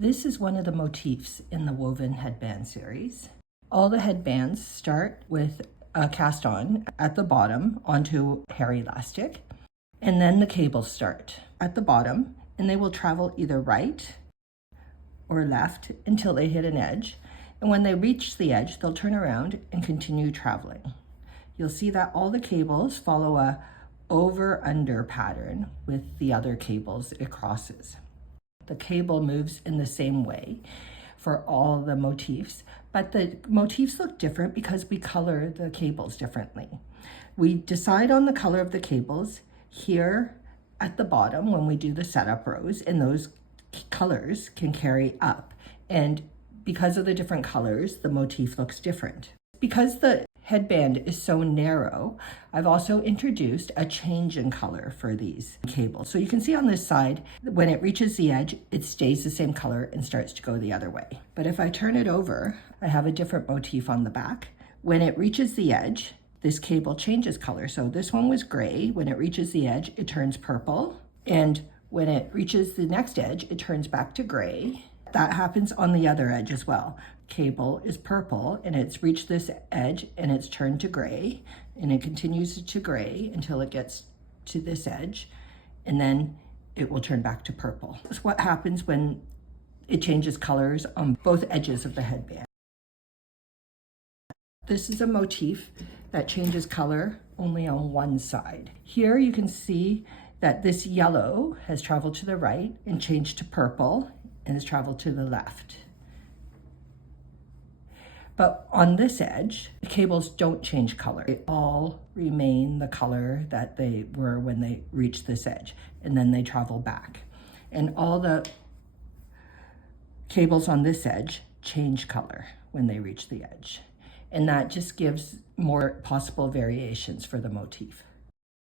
This is one of the motifs in the woven headband series. All the headbands start with a cast on at the bottom onto hair elastic, and then the cables start at the bottom, and they will travel either right or left until they hit an edge. And when they reach the edge, they'll turn around and continue traveling. You'll see that all the cables follow a over-under pattern with the other cables it crosses. The cable moves in the same way for all the motifs, but the motifs look different because we color the cables differently. We decide on the color of the cables here at the bottom when we do the setup rows, and those colors can carry up. And because of the different colors, the motif looks different. Because the headband is so narrow, I've also introduced a change in color for these cables. So you can see on this side, when it reaches the edge, it stays the same color and starts to go the other way. But if I turn it over, I have a different motif on the back. When it reaches the edge, this cable changes color. So this one was gray. When it reaches the edge, it turns purple. And when it reaches the next edge, it turns back to gray. That happens on the other edge as well. Cable is purple and it's reached this edge and it's turned to gray, and it continues to gray until it gets to this edge, and then it will turn back to purple. That's what happens when it changes colors on both edges of the headband. This is a motif that changes color only on one side. Here you can see that this yellow has traveled to the right and changed to purple and has traveled to the left. But on this edge, the cables don't change color. They all remain the color that they were when they reached this edge, and then they travel back. And all the cables on this edge change color when they reach the edge. And that just gives more possible variations for the motif.